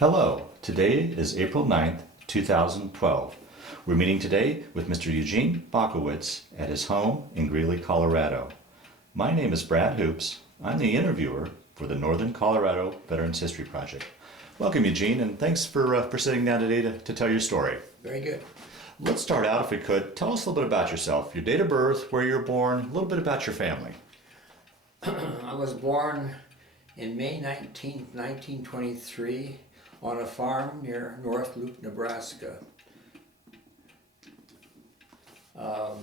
Hello, today is April 9th, 2012. We're meeting today with Mr. Eugene Bonkiewicz at his home in Greeley, Colorado. My name is Brad Hoops. I'm the interviewer for the Northern Colorado Veterans History Project. Welcome, Eugene, and thanks for sitting down today to tell your story. Very good. Let's start out, if we could. Tell us a little bit about yourself, your date of birth, where you were born, a little bit about your family. I was born in May 19th, 1923 on a farm near North Loop, Nebraska. I'll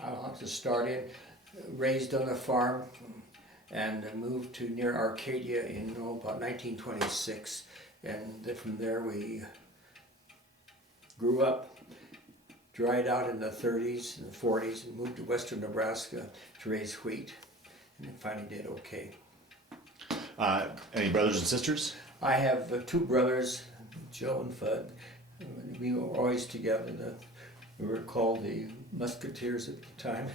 have to start in. Raised on a farm and moved to near Arcadia in about 1926, and then from there we grew up, dried out in the 30s and the 40s, and moved to western Nebraska to raise wheat, and then finally did okay. Any brothers and sisters? I have two brothers, Joe and Fudd. We were always together. We were called the Musketeers at the time.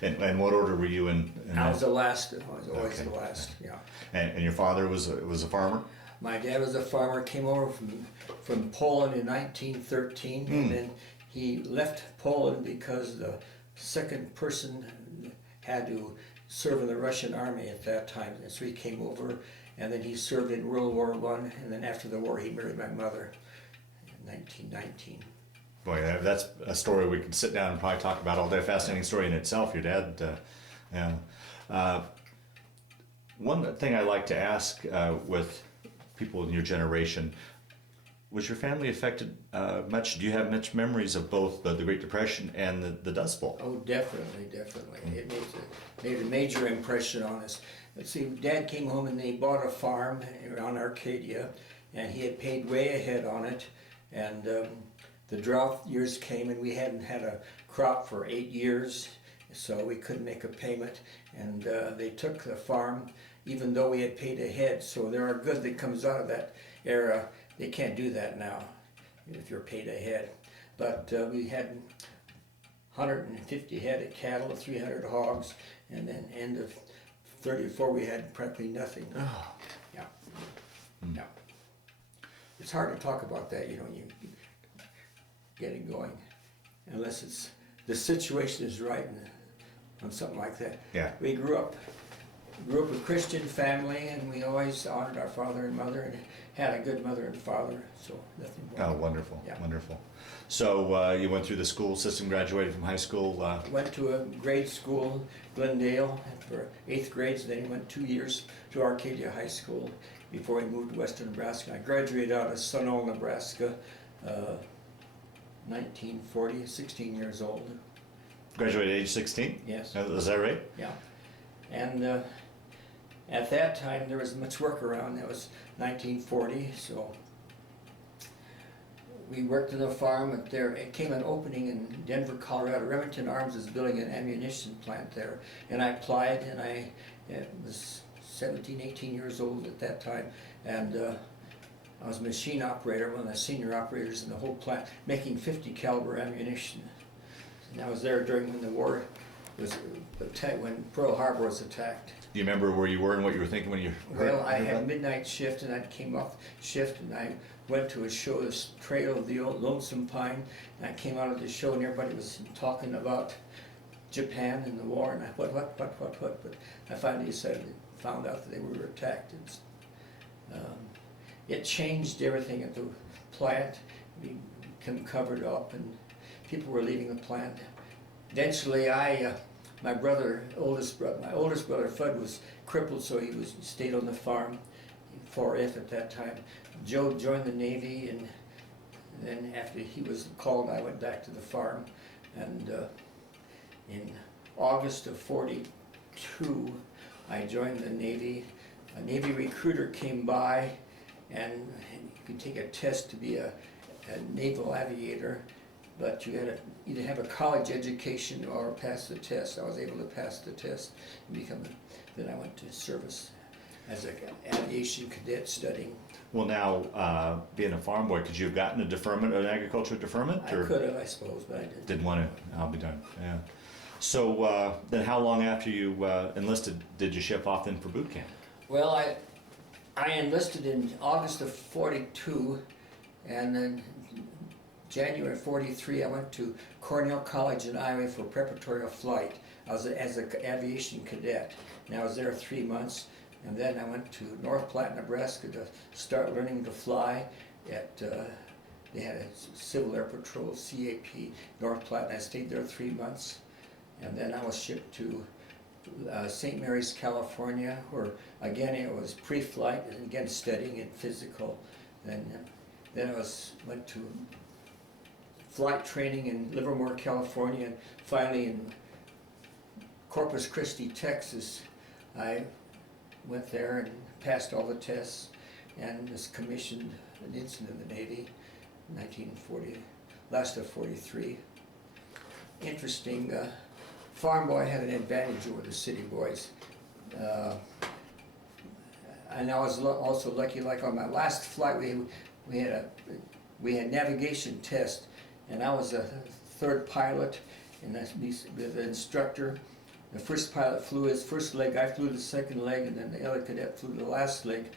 and what order were you in? I was the last. I was always the last. Yeah. And your father was a farmer? My dad was a farmer. Came over from Poland in 1913, and then he left Poland because the second person had to serve in the Russian army at that time, and so he came over, and then he served in World War I, and then after the war he married my mother in 1919. Boy, that's a story we could sit down and probably talk about all day. Fascinating story in itself. Your dad, yeah. One thing I like to ask with people in your generation, was your family affected much? Do you have much memories of both the Great Depression and the Dust Bowl? Oh, definitely. It made a major impression on us. Let's see, Dad came home and they bought a farm around Arcadia, and he had paid way ahead on it, and the drought years came and we hadn't had a crop for 8 years, so we couldn't make a payment, and they took the farm even though we had paid ahead. So there are good that comes out of that era. They can't do that now if you're paid ahead. But we had 150 head of cattle, 300 hogs, and then end of 34 we had practically nothing. Oh. Yeah. Yeah. It's hard to talk about that, you get it going, unless it's the situation is right on something like that. Yeah. We grew up a Christian family, and we always honored our father and mother, and had a good mother and father, so nothing more. Oh, wonderful, Yeah. wonderful. So you went through the school system, graduated from high school. Went to a grade school, Glendale, for 8th grades, and then went 2 years to Arcadia High School before we moved to western Nebraska. I graduated out of Sunol, Nebraska, 1940, 16 years old. Graduated at age 16? Yes. Is that right? Yeah. And at that time there was much work around. That was 1940, so we worked in a farm. It came an opening in Denver, Colorado. Remington Arms is building an ammunition plant there, and I applied, and I was 17, 18 years old at that time, and I was a machine operator, one of the senior operators in the whole plant, making 50 caliber ammunition. And I was there during when the war was when Pearl Harbor was attacked. Do you remember where you were and what you were thinking when you heard? Well, I had midnight shift, and I came off shift, and I went to a show, this Trail of the Old Lonesome Pine, and I came out of the show, and everybody was talking about Japan and the war, and I what, but I finally found out that they were attacked. It changed everything at the plant. We became covered up, and people were leaving the plant. Eventually, my oldest brother Fudd was crippled, so he stayed on the farm, 4F at that time. Joe joined the Navy, and then after he was called, I went back to the farm. And in August of '42, I joined the Navy. A Navy recruiter came by, and you could take a test to be a naval aviator, but you had to either have a college education or pass the test. I was able to pass the test and then I went to service as an aviation cadet studying. Well, now, being a farm boy, could you have gotten a deferment, an agricultural deferment? I could have, I suppose, but I didn't. Didn't want to. I'll be done. Yeah. So then how long after you enlisted did you ship off then for boot camp? Well, I enlisted in August of 42, and then January 43, I went to Cornell College in Iowa for preparatory flight. I was as an aviation cadet, and I was there 3 months. And then I went to North Platte, Nebraska to start learning to fly at, they had a Civil Air Patrol, CAP, North Platte, and I stayed there 3 months. And then I was shipped to St. Mary's, California, where again it was pre-flight, and again studying and physical. Then I went to flight training in Livermore, California, and finally in Corpus Christi, Texas. I went there and passed all the tests and was commissioned an ensign in the Navy, 1940, last of 43. Interesting, farm boy had an advantage over the city boys. And I was also lucky, like on my last flight, we had navigation test, and I was a third pilot, and the instructor. The first pilot flew his first leg, I flew the second leg, and then the other cadet flew the last leg.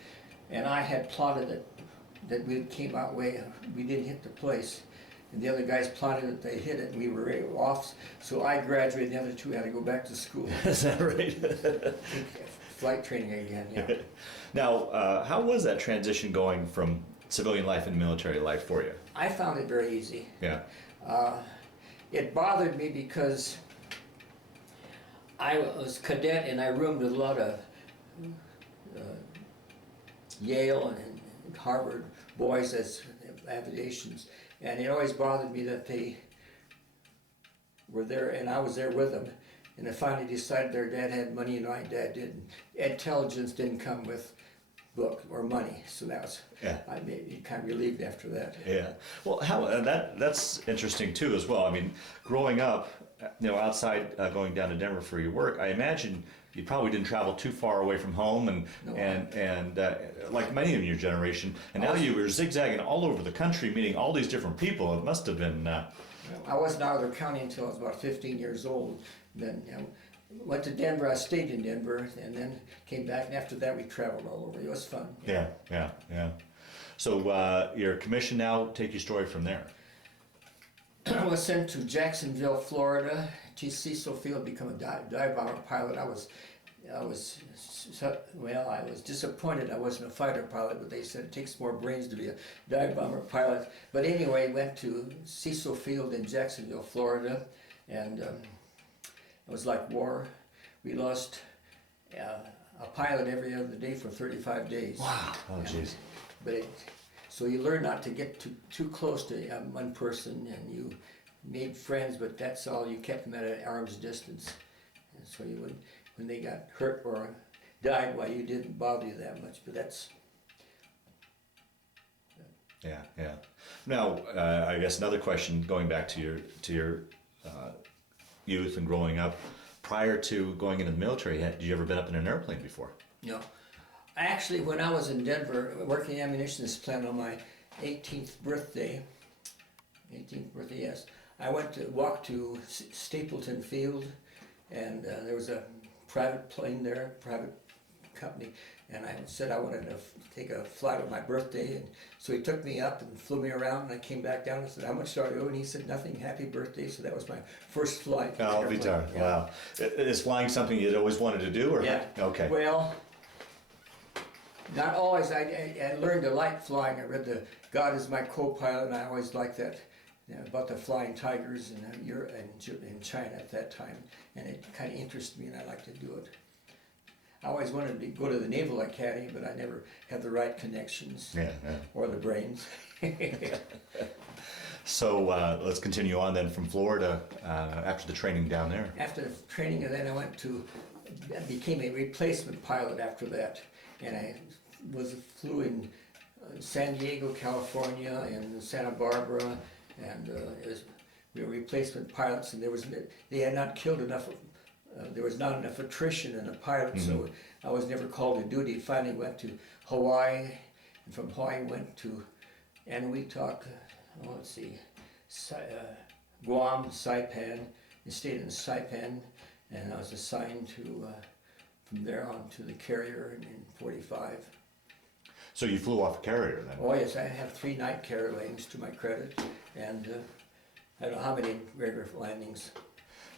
And I had plotted it that we came out way, we didn't hit the place. And the other guys plotted that they hit it, and we were off. So I graduated, the other two had to go back to school. Is that right? Flight training again, yeah. Now, how was that transition going from civilian life and military life for you? I found it very easy. Yeah. It bothered me because I was cadet and I roomed with a lot of Yale and Harvard boys as aviations, and it always bothered me that they were there and I was there with them, and they finally decided their dad had money and my dad didn't. Intelligence didn't come with book or money, so that was, I made kind of relieved after that. Yeah. Well, that's interesting too as well. I mean, growing up, outside going down to Denver for your work, I imagine you probably didn't travel too far away from home, and like many of your generation, and now you were zigzagging all over the country, meeting all these different people. It must have been. I wasn't out of the county until I was about 15 years old. Then went to Denver. I stayed in Denver, and then came back. And after that, we traveled all over. It was fun. Yeah. So your commission now. Take your story from there. I was sent to Jacksonville, Florida, to Cecil Field, become a dive bomber pilot. I was disappointed I wasn't a fighter pilot, but they said it takes more brains to be a dive bomber pilot. But anyway, went to Cecil Field in Jacksonville, Florida, and it was like war. We lost a pilot every other day for 35 days. Wow. Oh, jeez. So you learn not to get too close to one person, and you made friends, but that's all. You kept them at an arm's distance. And so you would, when they got hurt or died, well, you didn't bother you that much, but that's... Yeah. Now, I guess another question, going back to your youth and growing up, prior to going into the military, had you ever been up in an airplane before? No. Actually, when I was in Denver working ammunitionist plant on my 18th birthday, yes, I went to walk to Stapleton Field, and there was a private plane there, private company, and I said I wanted to take a flight on my birthday, and so he took me up and flew me around, and I came back down and said, how much do I owe? And he said, nothing, happy birthday. So that was my first flight. Oh, Vitar, yeah. Wow. Is flying something you'd always wanted to do? Or yeah. Okay. Well, not always. I learned to like flying. I read the God is My Co-Pilot, and I always liked that, about the flying tigers in China at that time, and it kind of interested me, and I liked to do it. I always wanted to go to the Naval Academy, but I never had the right connections or the brains. So let's continue on then from Florida after the training down there. After the training, and then I became a replacement pilot after that, and I flew in San Diego, California, and Santa Barbara, and we were replacement pilots, and they had not killed enough. There was not enough attrition in a pilot, so I was never called to duty. Finally went to Hawaii, and from Hawaii went to Eniwetok, Guam, Saipan, and stayed in Saipan, and I was assigned to from there on to the carrier in 45. So you flew off a carrier then? Oh yes, I have 3 night carrier landings to my credit, and I don't know how many regular landings.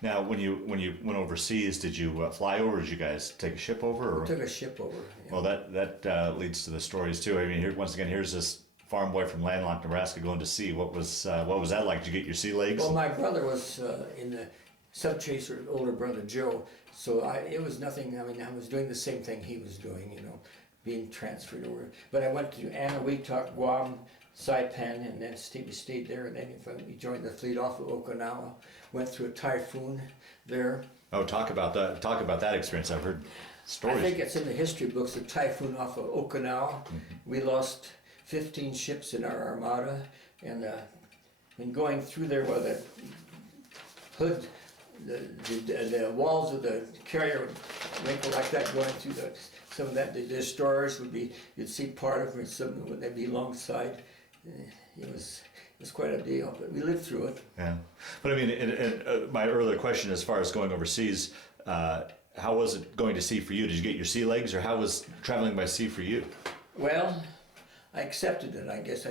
Now, when you went overseas, did you fly over? Or did you guys take a ship over? Or? We took a ship over. Yeah. Well, that leads to the stories too. I mean, here once again, here's this farm boy from landlocked Nebraska going to sea. What was that like? Did you get your sea legs? Well, my brother was in the subchaser, older brother Joe. So it was nothing. I mean, I was doing the same thing he was doing, you know, being transferred over. But I went to Anahuac, Guam, Saipan, and then we stayed there. And then we joined the fleet off of Okinawa. Went through a typhoon there. Oh, talk about that experience. I've heard stories. I think it's in the history books. The typhoon off of Okinawa. Mm-hmm. We lost 15 ships in our armada, and when going through there, well, the hood, the walls of the carrier would wrinkle like that going through some of that. The destroyers would be, you'd see part of it, some would they be alongside. It was quite a deal, but we lived through it. Yeah, but I mean, my earlier question as far as going overseas, how was it going to sea for you? Did you get your sea legs, or how was traveling by sea for you? Well, I accepted it. I guess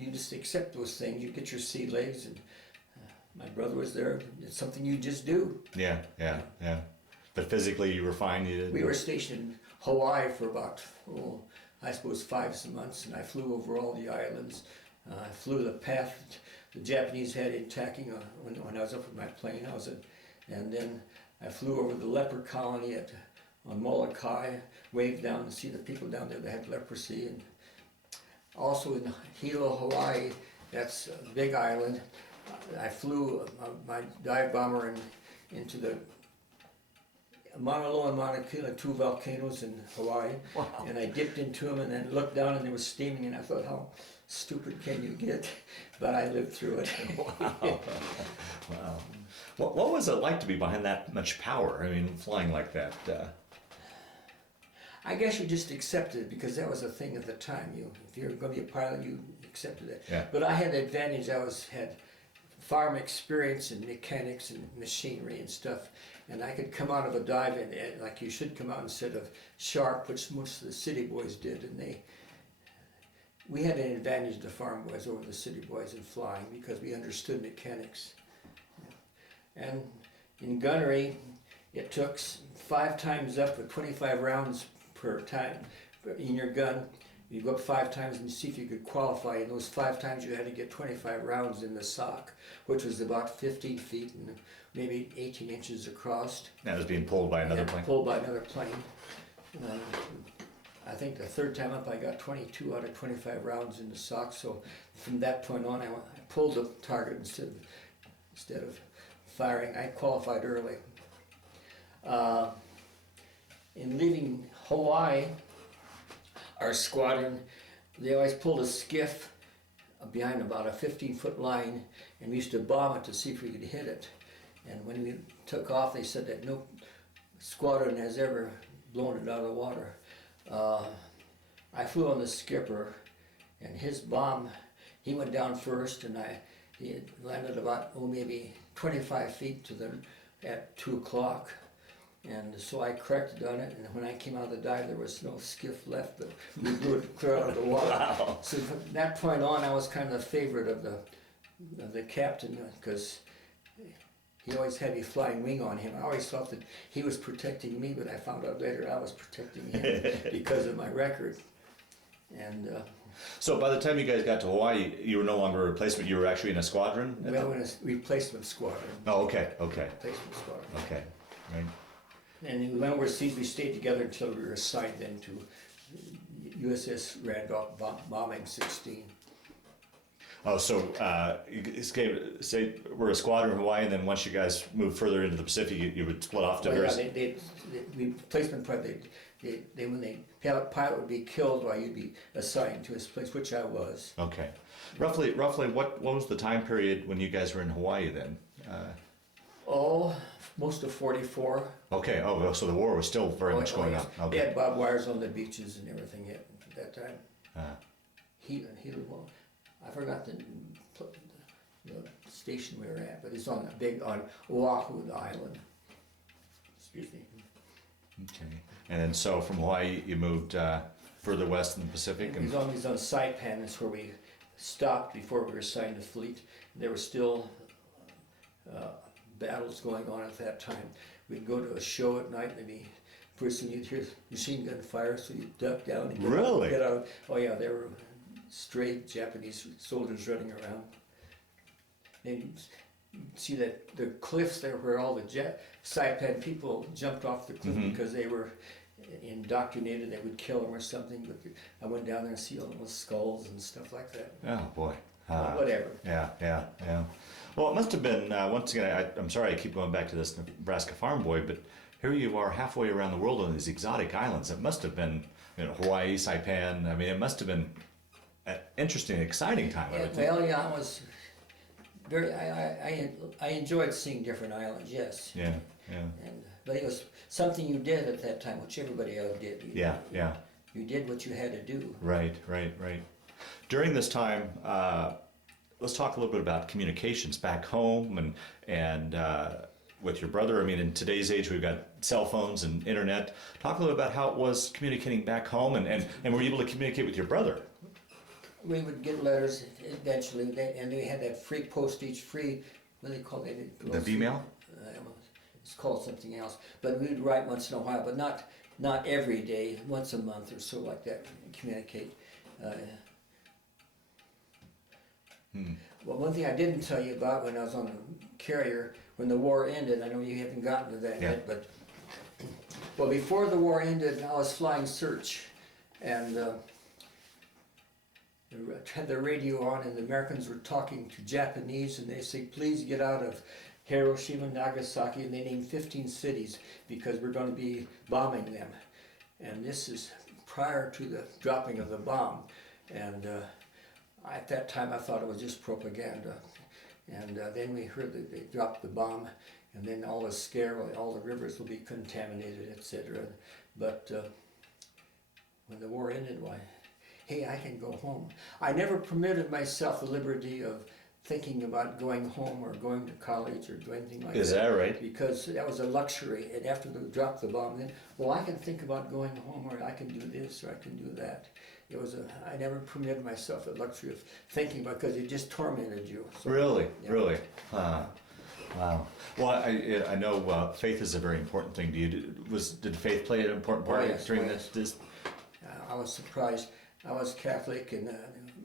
you just accept those things. You get your sea legs, and my brother was there. It's something you just do. Yeah. But physically, you were fine. We were stationed in Hawaii for about, I suppose 5 months, and I flew over all the islands. I flew the path the Japanese had in tacking when I was up with my plane. And then I flew over the leper colony on Molokai, waved down to see the people down there that had leprosy. And also in Hilo, Hawaii, that's a big island. I flew my dive bomber into the Mauna Loa and Mauna Kea, 2 volcanoes in Hawaii. Wow. And I dipped into them and then looked down and they were steaming, and I thought, how stupid can you get? But I lived through it. Wow. Wow. What was it like to be behind that much power? I mean, flying like that. I guess you just accepted it because that was a thing at the time. If you were going to be a pilot, you accepted it. Yeah. But I had the advantage. had farm experience and mechanics and machinery and stuff, and I could come out of a dive and like you should come out instead of sharp, which most of the city boys did, and we had an advantage, the farm boys, over the city boys in flying because we understood mechanics. And in gunnery, it took 5 times up with 25 rounds per time in your gun. You go up 5 times and see if you could qualify. And those 5 times you had to get 25 rounds in the sock, which was about 15 feet and maybe 18 inches across. That was being pulled by another plane? Pulled by another plane. I think the 3rd time up I got 22 out of 25 rounds in the sock. So from that point on, I pulled the target instead of firing. I qualified early. In leaving Hawaii, our squadron, they always pulled a skiff behind about a 15-foot line, and we used to bomb it to see if we could hit it. And when we took off, they said that no squadron has ever blown it out of the water. I flew on the skipper, and his bomb, he went down first, and he landed about maybe 25 feet to them at 2 o'clock. And so I corrected on it, and when I came out of the dive, there was no skiff left, but we blew it clear out of the water. Wow. So from that point on, I was kind of the favorite of the captain, because he always had me flying wing on him. I always thought that he was protecting me, but I found out later I was protecting him because of my record. And so by the time you guys got to Hawaii, you were no longer a replacement, you were actually in a squadron? Well, in a replacement squadron. Oh, okay. Replacement squadron. Okay, right. And we went overseas, we stayed together until we were assigned then to USS Randolph bombing 16. Oh, so say we're a squadron in Hawaii, and then once you guys moved further into the Pacific, you would split off to various... Yeah, replacement pilot, when the pilot would be killed while you'd be assigned to his place, which I was. Okay. Roughly, what was the time period when you guys were in Hawaii then? Most of 44. Okay, so the war was still very much going on. Okay. They had barbed wires on the beaches and everything at that time. I forgot the station we were at, but it's on Oahu, the island. Excuse me. Okay. And then so from Hawaii you moved further west in the Pacific. As long as on Saipan, that's where we stopped before we were assigned to fleet. There were still battles going on at that time. We'd go to a show at night, maybe first thing you'd hear machine gun fire, so you'd duck down and Really? get out. Oh yeah, there were stray Japanese soldiers running around. And you'd see that the cliffs there where all the Saipan people jumped off the cliff because they were indoctrinated, they would kill them or something. But I went down there and see all those skulls and stuff like that. Oh boy. Whatever. Yeah. Well, it must have been, once again, I'm sorry I keep going back to this Nebraska farm boy, but here you are halfway around the world on these exotic islands. It must have been, Hawaii, Saipan. I mean, it must have been an interesting, exciting time. I would think. Well, yeah, I was very, I enjoyed seeing different islands, yes. Yeah. But it was something you did at that time, which everybody else did. You did what you had to do. Right. During this time, let's talk a little bit about communications back home and with your brother. I mean, in today's age, we've got cell phones and internet. Talk a little about how it was communicating back home, and were you able to communicate with your brother? We would get letters eventually, and they had that free postage, free, what do they call it? The V-mail? It's called something else. But we would write once in a while, but not every day, once a month or so like that, communicate. Well, one thing I didn't tell you about when I was on the carrier, when the war ended, I know you haven't gotten to that yet, but well, before the war ended, I was flying search, and had the radio on, and the Americans were talking to Japanese, and they say, please get out of Hiroshima, Nagasaki, and they named 15 cities because we're going to be bombing them. And this is prior to the dropping of the bomb. And at that time I thought it was just propaganda. And then we heard that they dropped the bomb, and then all the scare, all the rivers will be contaminated, etc. But when the war ended, why, hey, I can go home. I never permitted myself the liberty of thinking about going home or going to college or doing anything like that. Is that right? Because that was a luxury. And after they dropped the bomb, then, well, I can think about going home, or I can do this, or I can do that. It was I never permitted myself the luxury of thinking about, because it just tormented you. So, really? yeah. Really? Wow. Well, I know faith is a very important thing to you. Did faith play an important part during this? I was surprised. I was Catholic, and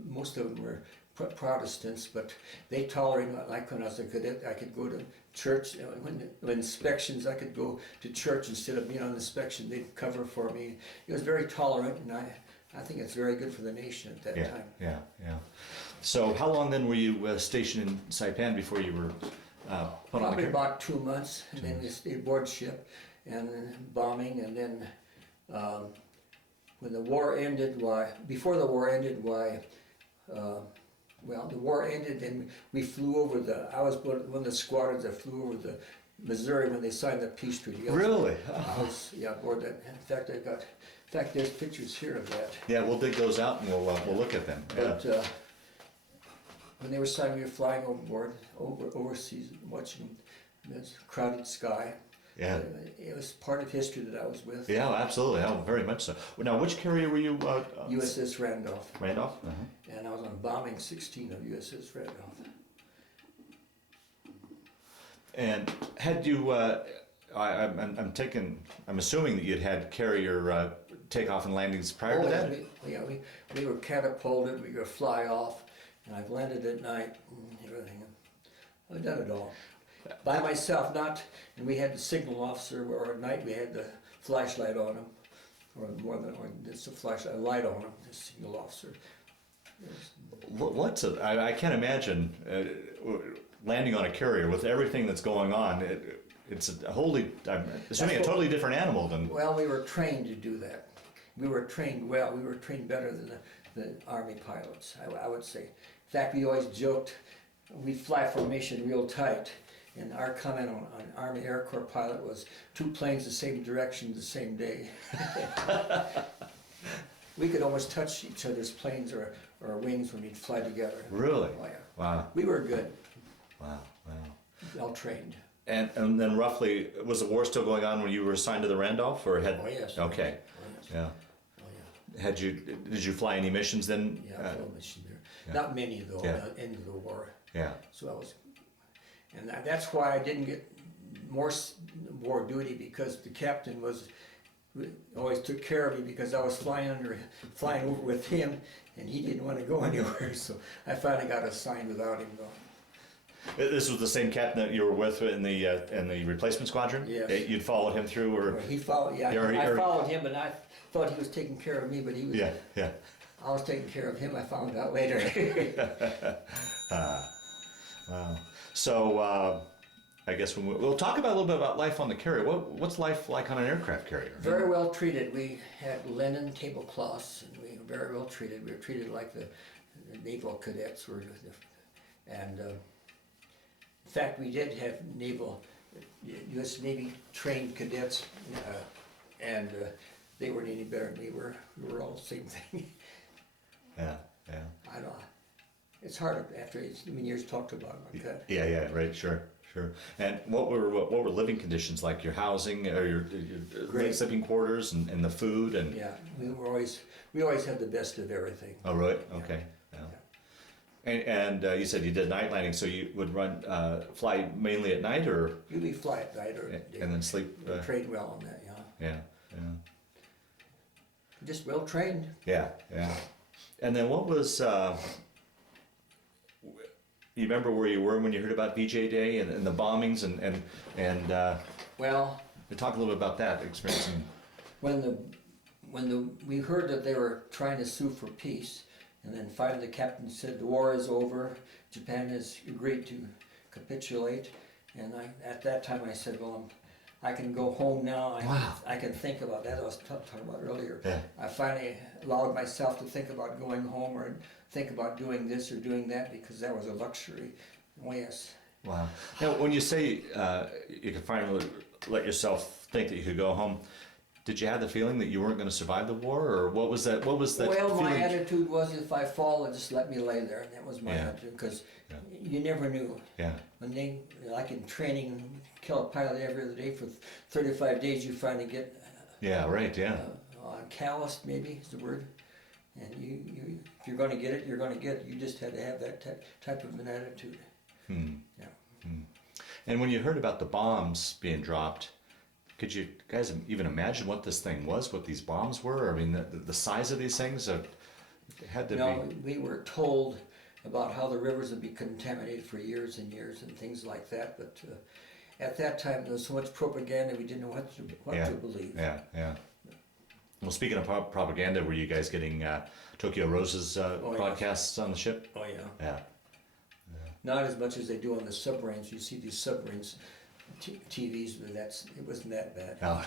most of them were Protestants, but they tolerated it. Like when I was a cadet, I could go to church. When inspections, I could go to church instead of being on inspection. They'd cover for me. It was very tolerant, and I think it's very good for the nation at that time. Yeah. So how long then were you stationed in Saipan before you were put on the Probably about 2 months, and then we stayed aboard ship, and then bombing, and then when the war ended, before the war ended, well, the war ended, and we flew over I was one of the squadrons that flew over the Missouri when they signed the peace treaty. Really? I was aboard that. In fact, there's pictures here of that. Yeah, we'll dig those out and we'll look at them. But when they were signed, we were flying overseas, watching this crowded sky. Yeah. It was part of history that I was with. Yeah, absolutely. Oh, very much so. Now, which carrier were you? USS Randolph. Randolph? Uh-huh. And I was on bombing 16 of USS Randolph. And had you? I'm assuming that you'd had carrier takeoff and landings prior to that. We were catapulted. We were fly off, and I've landed at night and everything. I've done it all by myself. And we had the signal officer, or at night we had the flashlight on him, or just a flashlight, a light on him, the signal officer. I can't imagine landing on a carrier with everything that's going on. It's I'm assuming a totally different animal than. Well, we were trained to do that. We were trained well. We were trained better than the Army pilots, I would say. In fact, we always joked, we'd fly formation real tight. And our comment on Army Air Corps pilot was 2 planes the same direction the same day. We could almost touch each other's planes or wings when we'd fly together. Really? Oh, yeah. Wow. We were good. Wow. Well trained. And then roughly, was the war still going on when you were assigned to the Randolph, or had? Oh yes. Okay. Oh, yes. Yeah. Oh, yeah. did you fly any missions then? Yeah, I flew a mission there. yeah. Not many though. Yeah. At the end of the war. Yeah. So I was, and that's why I didn't get more war duty, because the captain always took care of me, because I was flying over with him, and he didn't want to go anywhere. So I finally got assigned without him though. This was the same captain that you were with in the replacement squadron? Yes. You'd followed him through, or? He followed. Yeah, I followed him, and I thought he was taking care of me, but he was. Yeah, yeah. I was taking care of him. I found out later. Wow. So I guess we'll talk about a little bit about life on the carrier. What's life like on an aircraft carrier? Very well treated. We had linen tablecloths, and we were very well treated. We were treated like the naval cadets were, and in fact, we did have U.S. Navy trained cadets, and they weren't any better than we were. We were all the same thing. Yeah, yeah. I don't. It's hard after so many years talked about it like that. Yeah, yeah, right, sure. And what were living conditions like? Your housing, or your sleeping quarters, and the food, and yeah, we always had the best of everything. Oh, really? Okay. Yeah. And you said you did night landing, so you would fly mainly at night, or Usually fly at night or and then sleep. Trained well on that, yeah. Yeah. Just well trained. Yeah. And then what was? You remember where you were when you heard about VJ Day and the bombings and well, talk a little bit about that experience. When we heard that they were trying to sue for peace, and then finally the captain said the war is over, Japan has agreed to capitulate, and at that time I said, well, I can go home now. I can think about that. I was talking about earlier. Yeah. I finally allowed myself to think about going home or think about doing this or doing that, because that was a luxury. Oh yes. Wow. Now, when you say you could finally let yourself think that you could go home, did you have the feeling that you weren't going to survive the war, or what was that? What was that? Well, feeling? my attitude was, if I fall, just let me lay there, and that was my attitude, because you never knew. Yeah. When they, like in training, kill a pilot every other day for 35 days, you finally get. Yeah. Right. Yeah. Calloused, maybe is the word, and you if you're going to get it, you're going to get it. You just had to have that type of an attitude. Yeah. And when you heard about the bombs being dropped, could you guys even imagine what this thing was, what these bombs were? I mean, the size of these things had to be... No, we were told about how the rivers would be contaminated for years and years and things like that, but at that time there was so much propaganda we didn't know what to believe. Yeah. Well, speaking of propaganda, were you guys getting Tokyo Rose's broadcasts on the ship? Oh, yeah. Yeah. Not as much as they do on the submarines. You see these submarines TVs, but it wasn't that bad. Oh.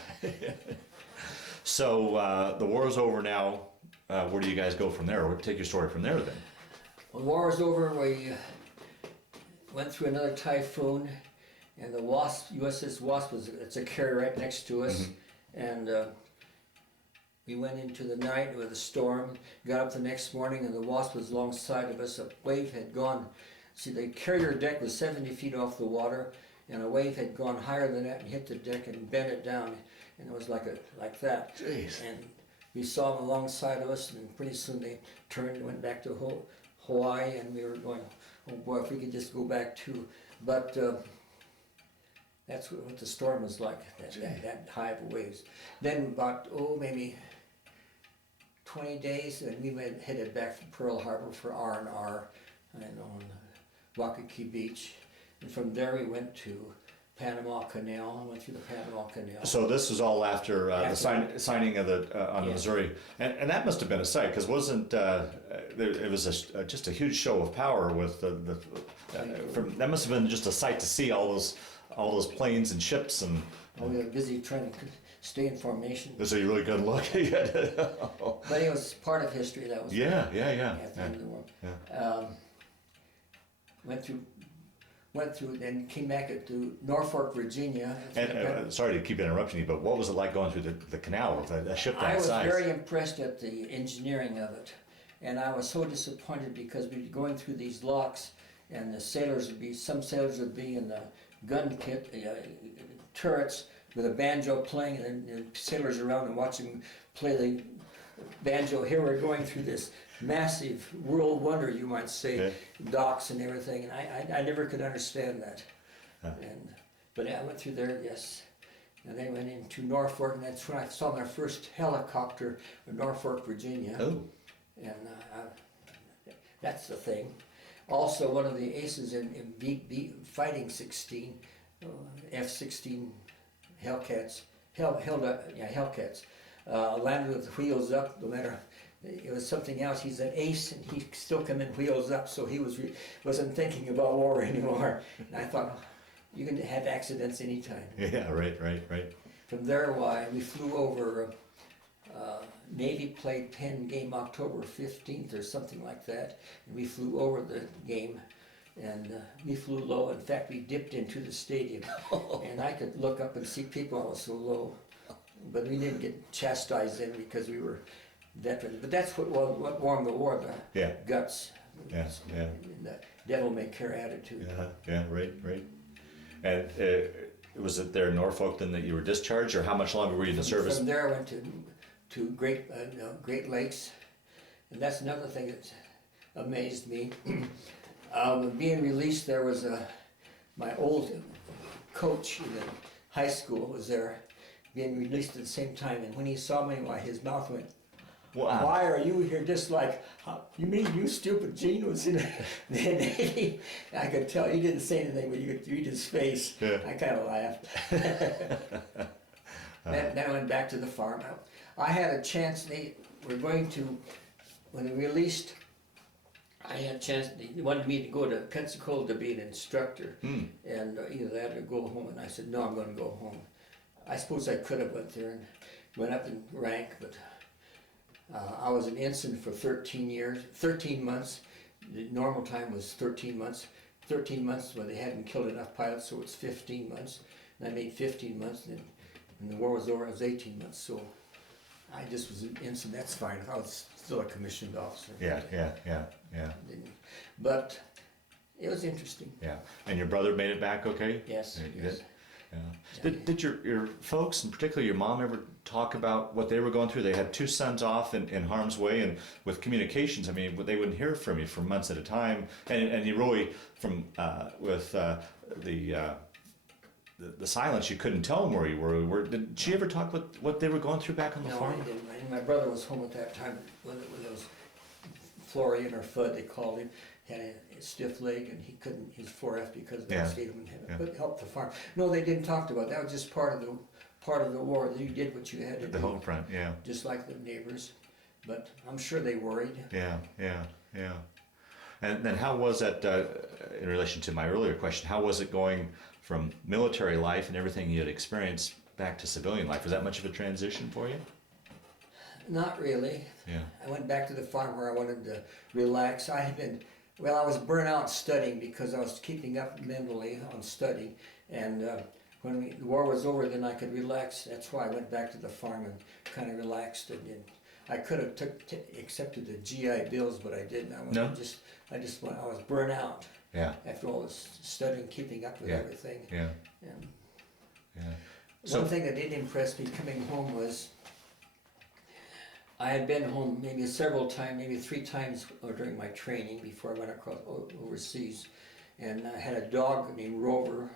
So the war's over now. Where do you guys go from there? Or take your story from there then. When the war was over, we went through another typhoon, and the USS Wasp it's a carrier right next to us, and we went into the night with a storm. Got up the next morning, and the Wasp was alongside of us. A wave had gone. See, the carrier deck was 70 feet off the water, and a wave had gone higher than that and hit the deck and bent it down, and it was like that. Jeez. And we saw them alongside of us, and pretty soon they turned and went back to Hawaii, and we were going, oh boy, if we could just go back too. But that's what the storm was like, that high of waves. Then about, maybe 20 days, and we headed back from Pearl Harbor for R&R, on Waikiki Beach. And from there we went to Panama Canal, and went through the Panama Canal. So this was all after the signing of the on the Missouri, and that must have been a sight, because wasn't it was just a huge show of power with that must have been just a sight to see all those planes and ships and. We were busy trying to stay in formation. So you really couldn't look. But it was part of history. That was yeah. At the end of the war. Yeah. Went through, then came back to Norfolk, Virginia. And sorry to keep interrupting you, but what was it like going through the canal with a ship that size? I was very impressed at the engineering of it, and I was so disappointed because we'd be going through these locks, and some sailors would be in the gun pit, turrets with a banjo playing, and sailors around and watching play banjo. Here we're going through this massive world wonder, you might say, docks and everything, and I never could understand that. But I went through there, yes. And then went into Norfolk, and that's when I saw my first helicopter in Norfolk, Virginia. Oh. And that's the thing. Also, one of the aces in Fighting 16, F-16 Hellcats, Hellcats, landed with wheels up. No matter, it was something else. He's an ace, and he still come in wheels up. So he wasn't thinking about war anymore. And I thought, you can have accidents anytime. Yeah, right. From there, we flew over. Navy played Penn game October 15th or something like that, and we flew over the game, and we flew low. In fact, we dipped into the stadium, and I could look up and see people. I was so low, but we didn't get chastised then because we were veterans. But that's what won the war, the guts. Yeah. The devil may care attitude. Yeah, right. And was it there in Norfolk then that you were discharged, or how much longer were you in the service? From there, I went to Great Lakes, and that's another thing that amazed me. Being released, there was my old coach in the high school was there, being released at the same time, and when he saw me, his mouth went, wow. Why are you here? Just like, you mean you stupid Gene was in the Navy? I could tell he didn't say anything, but you could read his face. Yeah. I kind of laughed. Then I went back to the farm. I had a chance, they were going to, when we released, I had a chance, they wanted me to go to Pensacola to be an instructor, and either that or go home, and I said, no, I'm going to go home. I suppose I could have went there and went up in rank, but I was an ensign for 13 months. The normal time was 13 months. 13 months when they hadn't killed enough pilots, so it's 15 months. And I made 15 months, and then when the war was over, I was 18 months, so I just was an ensign, that's fine. I was still a commissioned officer. Yeah. But it was interesting. Yeah. And your brother made it back okay? Yes. Yes. Yeah. Did your folks, and particularly your mom, ever talk about what they were going through? They had two sons off in harm's way, and with communications, I mean, they wouldn't hear from you for months at a time. And you really, with the silence, you couldn't tell them where you were. Did she ever talk what they were going through back on the farm? No, I didn't. My brother was home at that time when it was Florian or Fudd, they called him. Had a stiff leg, and he couldn't. He's 4F because of that state of him. But helped the farm. No, they didn't talk about it. That was just part of the war. You did what you had to do. The home front, yeah. Just like the neighbors, but I'm sure they worried. Yeah. And then how was that in relation to my earlier question? How was it going from military life and everything you had experienced back to civilian life? Was that much of a transition for you? Not really. Yeah. I went back to the farm where I wanted to relax. I was burnt out studying because I was keeping up mentally on studying, and when the war was over, then I could relax. That's why I went back to the farm and kind of relaxed. And I could have accepted the GI Bills, but I didn't. I was burnt out. Yeah. After all this studying, keeping up with everything. Yeah. One thing that did impress me coming home was I had been home maybe several times, maybe 3 times during my training before I went across overseas, and I had a dog named Rover,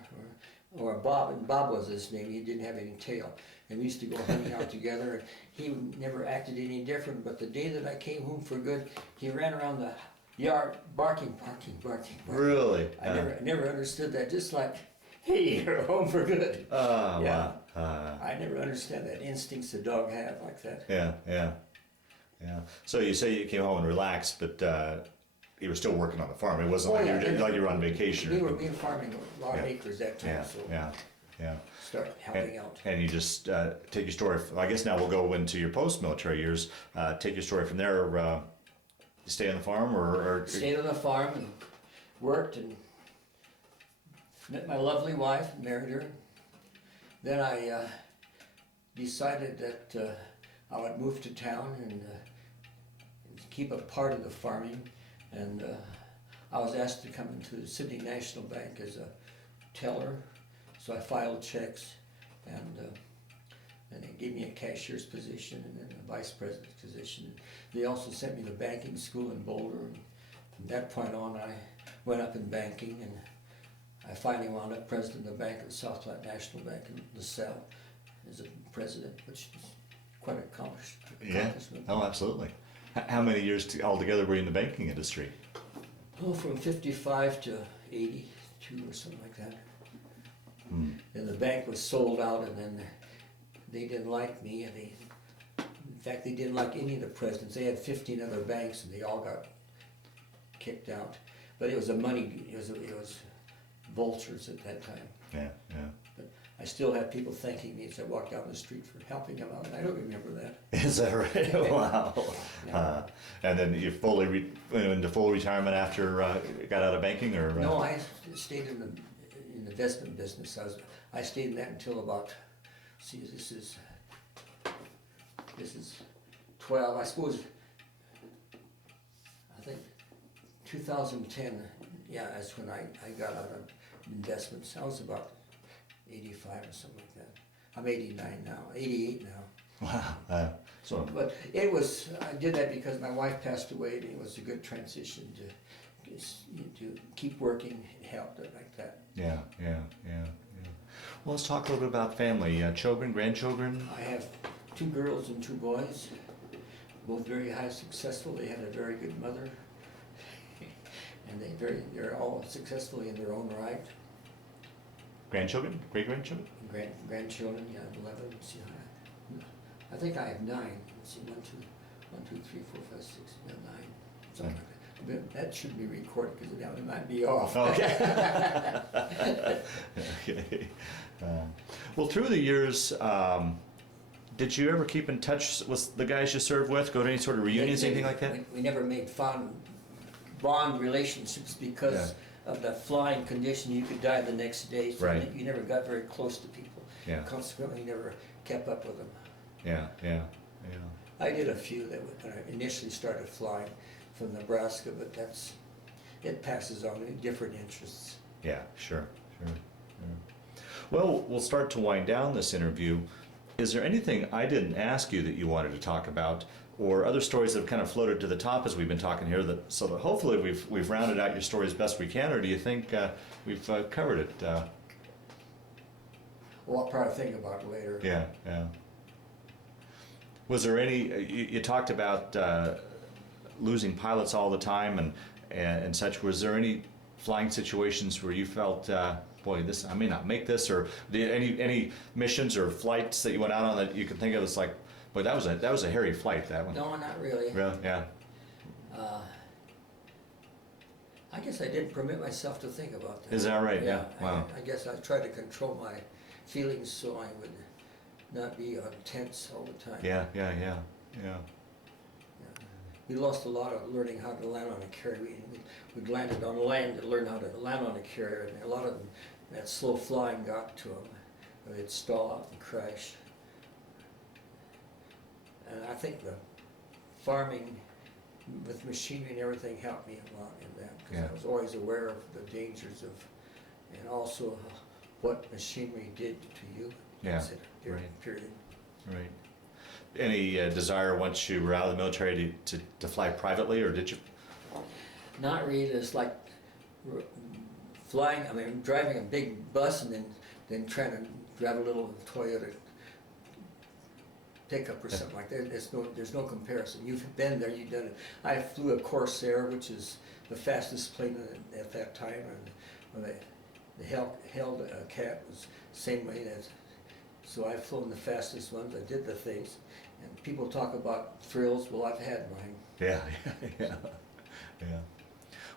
or Bob, and Bob was his name. He didn't have any tail, and we used to go hunting out together. And he never acted any different. But the day that I came home for good, he ran around the yard barking. Really? I never understood that. Just like, hey, you're home for good. Wow. I never understand that instincts the dog have like that. Yeah. So you say you came home and relaxed, but you were still working on the farm. It wasn't like you were on vacation. We were farming a lot of acres that time. Yeah. Start helping out. And you just take your story. I guess now we'll go into your post-military years. Take your story from there. You stay on the farm, or stayed on the farm and worked and met my lovely wife, married her. Then I decided that I would move to town and keep a part of the farming, and I was asked to come into the Sydney National Bank as a teller, so I filed checks, and and they gave me a cashier's position and then a vice president's position. They also sent me to banking school in Boulder, and from that point on I went up in banking, and I finally wound up president of the bank at South Platte National Bank in LaSalle as a president, which is quite an accomplishment. Oh, absolutely. How many years altogether were you in the banking industry? Oh, from 55 to 82 or something like that. And the bank was sold out, and then they didn't like me, and in fact, they didn't like any of the presidents. They had 15 other banks, and they all got kicked out. But it was it was vultures at that time. Yeah. But I still have people thanking me as I walk down the street for helping them out, and I don't remember that. Is that right? Wow. Yeah. And then you went into full retirement after got out of banking, or? No, I stayed in the investment business. I stayed in that until about, this is 12, I suppose, I think 2010, yeah, that's when I got out of investments. I was about 85 or something like that. I'm 89 now, 88 now. Wow. But it was, I did that because my wife passed away, and it was a good transition to keep working and help it like that. Yeah. Well, let's talk a little bit about family. Children, grandchildren? I have 2 girls and 2 boys, both very high successful. They had a very good mother, and they're all successful in their own right. Grandchildren? Great-grandchildren? Grandchildren, yeah, 11. Let's see, I think I have 9. Let's see, 1, 2, 3, 4, 5, 6, 9, something like that. But that should be recorded because it might be off. Okay. Okay. Well, through the years, did you ever keep in touch with the guys you served with? Go to any sort of reunions, anything like that? We never made bond relationships because of the flying condition. You could die the next day, so right. You never got very close to people. Yeah. Consequently, you never kept up with them. Yeah. I did a few when I initially started flying from Nebraska, but it passes on in different interests. Yeah, sure. Well, we'll start to wind down this interview. Is there anything I didn't ask you that you wanted to talk about, or other stories that have kind of floated to the top as we've been talking here, so that hopefully we've rounded out your story as best we can, or do you think we've covered it? Well, I'll probably think about it later. Yeah. Was there any, you talked about losing pilots all the time and such. Was there any flying situations where you felt, boy, I may not make this, or any missions or flights that you went out on that you could think of as like, boy, that was a hairy flight, that one? No, not really. Really? Yeah. I guess I didn't permit myself to think about that. Is that right? Yeah. Wow. I guess I tried to control my feelings so I would not be tense all the time. Yeah. We lost a lot of learning how to land on a carrier. We landed on land to learn how to land on a carrier, and a lot of them, that slow flying got to them. They'd stall out and crash. And I think the farming with machinery and everything helped me a lot in that, because I was always aware of the dangers and also what machinery did to you. During a period. Right. Any desire once you were out of the military to fly privately, or did you? Not really. It's like flying. I mean, driving a big bus and then trying to drive a little Toyota pickup or something like that. There's no comparison. You've been there. You've done it. I flew a Corsair, which is the fastest plane at that time, and the Hellcat was the same way. So I've flown the fastest ones. I did the things. And people talk about thrills. Well, I've had mine. Yeah.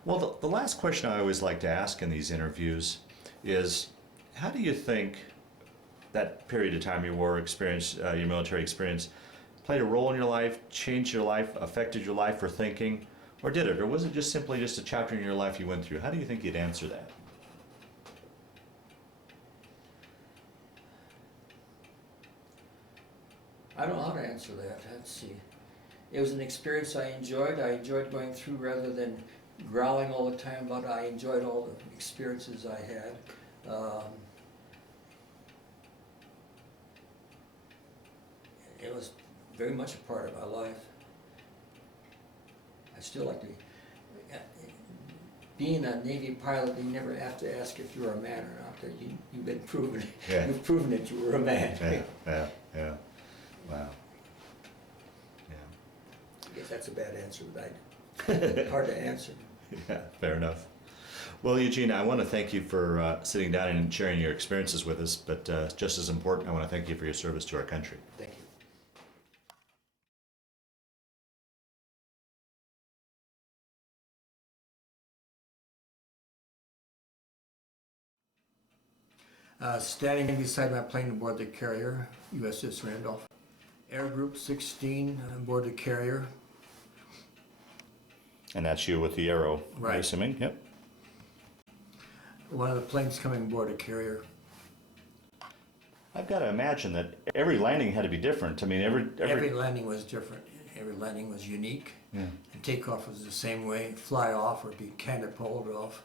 Well, the last question I always like to ask in these interviews is, how do you think that period of time, your war experience, your military experience, played a role in your life, changed your life, affected your life or thinking, or did it? Or was it just simply just a chapter in your life you went through? How do you think you'd answer that? I don't know how to answer that. Let's see. It was an experience I enjoyed. I enjoyed going through rather than growling all the time about it. I enjoyed all the experiences I had. very much a part of my life. I still like to be. Being a Navy pilot, you never have to ask if you're a man or not. You've been proven. Yeah. You've proven that you were a man. Yeah. Wow. Yeah. I guess that's a bad answer, but hard to answer. Yeah, fair enough. Well, Eugene, I want to thank you for sitting down and sharing your experiences with us, but just as important, I want to thank you for your service to our country. Thank you. Standing beside my plane aboard the carrier, USS Randolph. Air Group 16 aboard the carrier. And that's you with the arrow, Right. I'm assuming? Yep. One of the planes coming aboard a carrier. I've got to imagine that every landing had to be different. I mean, Every landing was different. Every landing was unique. Yeah. And takeoff was the same way. Fly off or be catapulted off.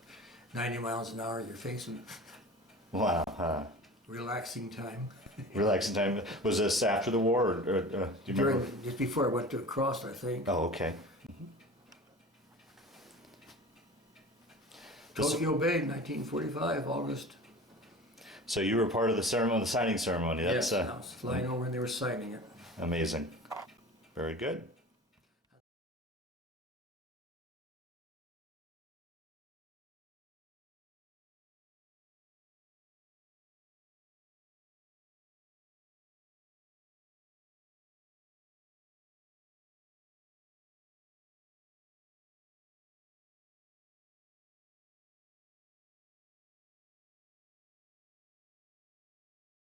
90 miles an hour, you're facing. Wow. Relaxing time. Relaxing time. Was this after the war, or do you remember? Just before I went to cross, I think. Oh, okay. Tokyo Bay, 1945, August. So you were part of the ceremony, the signing ceremony. That's Yes, I was flying over and they were signing it. amazing. Very good.